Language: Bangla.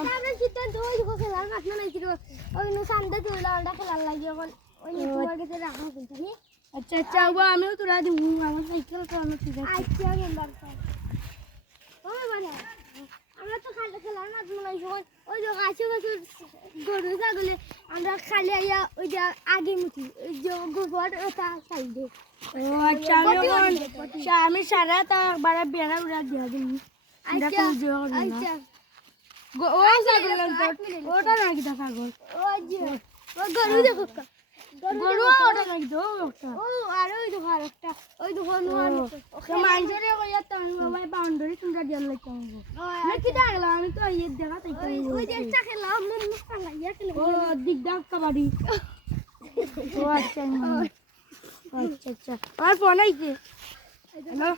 আমরা সিদ্ধান্ত ওই দেখো খেলার মাঠ না নাই ছিল ওই নো সান্দে তুইলা আমরা খেলার লাগি এখন ওই নো তোমার কাছে রাখা কিন্তু নি আচ্ছা আচ্ছা ওবা আমিও তোরা দিব আমার সাইকেল চালানো ঠিক আছে আচ্ছা মেম্বার ওই মানে আমরা তো খালি খেলার মাঠ নাই সময় ওই যে গাছে গাছে গরু ছাগলে আমরা খালি আইয়া ওই যে আগে মুঠি ওই যে গোবর ওটা সাইডে ও আচ্ছা আমি সারা তা বারে বেড়া উড়া দিয়া দিই আচ্ছা আচ্ছা ও ছাগল ওটা নাকি দা ছাগল ওই যে ও গরু দেখো গরু ওটা নাকি দো একটা ও আর ওই দেখো আরেকটা ওই দেখো নোয়ার তো মাইজরে কইয়া তো মোবাইল বাউন্ডারি তোমরা দেন লাগতে হবে না কি ডাকলা আমি তো এই দেখা তাই ওই যে একটা খেলা মন পালা ইয়া খেলা ও দিক দাগ কাবাডি ও আচ্ছা আচ্ছা আচ্ছা আর ফোন আইছে হ্যালো